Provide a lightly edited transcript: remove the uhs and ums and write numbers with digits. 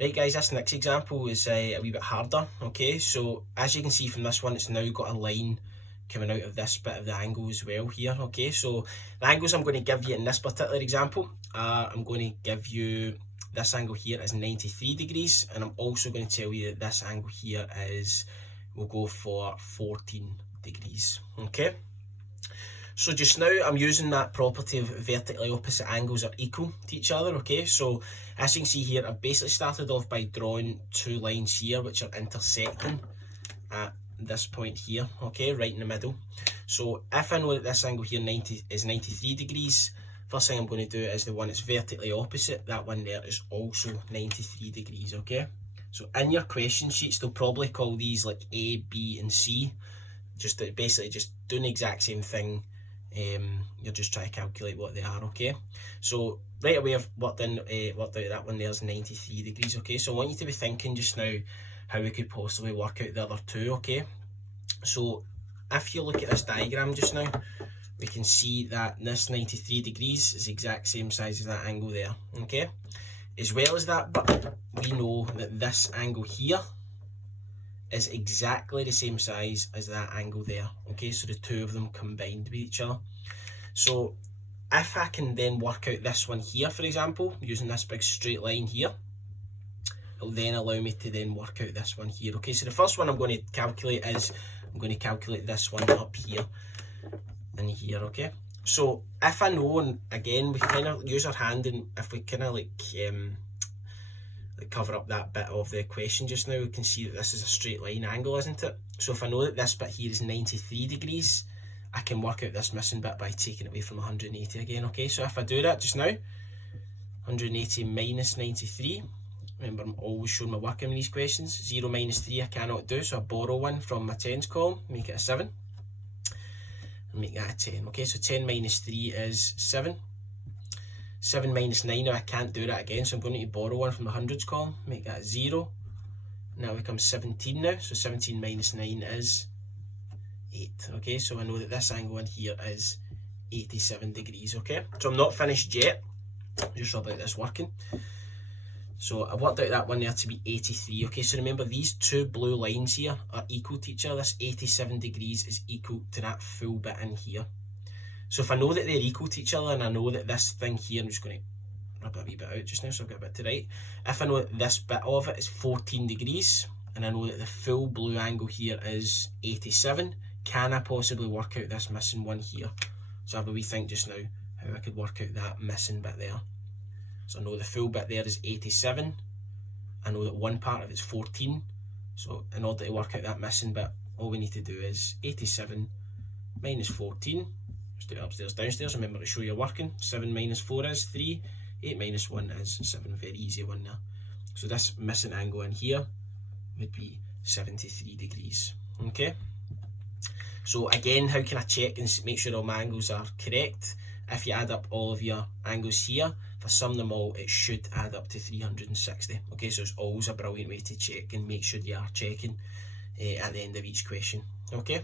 Right guys, this next example is a wee bit harder, okay? So as you can see from this one, it's now got a line coming out of this bit of the angle as well here, okay? So the angles I'm going to give you in this particular example, I'm going to give you this angle here is 93 degrees, and I'm also going to tell you that this angle here is, we'll go for 14 degrees, okay? So just now I'm using that property of vertically opposite angles are equal to each other, okay? So as you can see here, I've basically started off by drawing two lines here which are intersecting at this point here, okay, right in the middle. So if I know that this angle here is 93 degrees, first thing I'm going to do is the one that's vertically opposite, that one there is also 93 degrees, okay? So in your question sheets, they'll probably call these like A, B and C, just basically just doing the exact same thing. You're just trying to calculate what they are, okay? So right away I've worked out that one there's 93 degrees, okay? So I want you to be thinking just now how we could possibly work out the other two, okay? So if you look at this diagram just now, we can see that this 93 degrees is the exact same size as that angle there, okay? As well as that, but we know that this angle here is exactly the same size as that angle there, okay? So the two of them combined with each other. So if I can then work out this one here, for example, using this big straight line here, it'll then allow me to then work out this one here, okay? So the first one I'm going to calculate is, I'm going to calculate this one up here and here, okay? So if I know, and again, we kind of use our hand, and if we kind of like cover up that bit of the equation just now, we can see that this is a straight line angle, isn't it? So if I know that this bit here is 93 degrees, I can work out this missing bit by taking it away from 180 again, okay? So if I do that just now, 180 minus 93, remember I'm always showing my work in these questions, 0 minus 3 I cannot do, so I borrow one from my tens column, make it a 7, and make that a 10, okay? So 10 minus 3 is 7. 7 minus 9, now I can't do that again, so I'm going to need to borrow one from the hundreds column, make that 0. Now it becomes 17 now, so 17 minus 9 is 8, okay? So I know that this angle in here is 87 degrees, okay? So I'm not finished yet, just about this working. So I've worked out that one there to be 83, okay? So remember, these two blue lines here are equal to each other. This 87 degrees is equal to that full bit in here. So if I know that they're equal to each other, and I know that this thing here, I'm just going to rub it a wee bit out just now so I've got a bit to write. If I know that this bit of it is 14 degrees, and I know that the full blue angle here is 87, can I possibly work out this missing one here? So have a wee think just now how I could work out that missing bit there. So I know the full bit there is 87, I know that one part of it's 14, so in order to work out that missing bit, all we need to do is 87 minus 14, just do it upstairs, downstairs, remember to show you're working. 7 minus 4 is 3, 8 minus 1 is 7, very easy one there. So this missing angle in here would be 73 degrees, okay? So again, how can I check and make sure all my angles are correct? If you add up all of your angles here, if I sum them all, it should add up to 360, okay? So it's always a brilliant way to check and make sure you are checking at the end of each question, okay?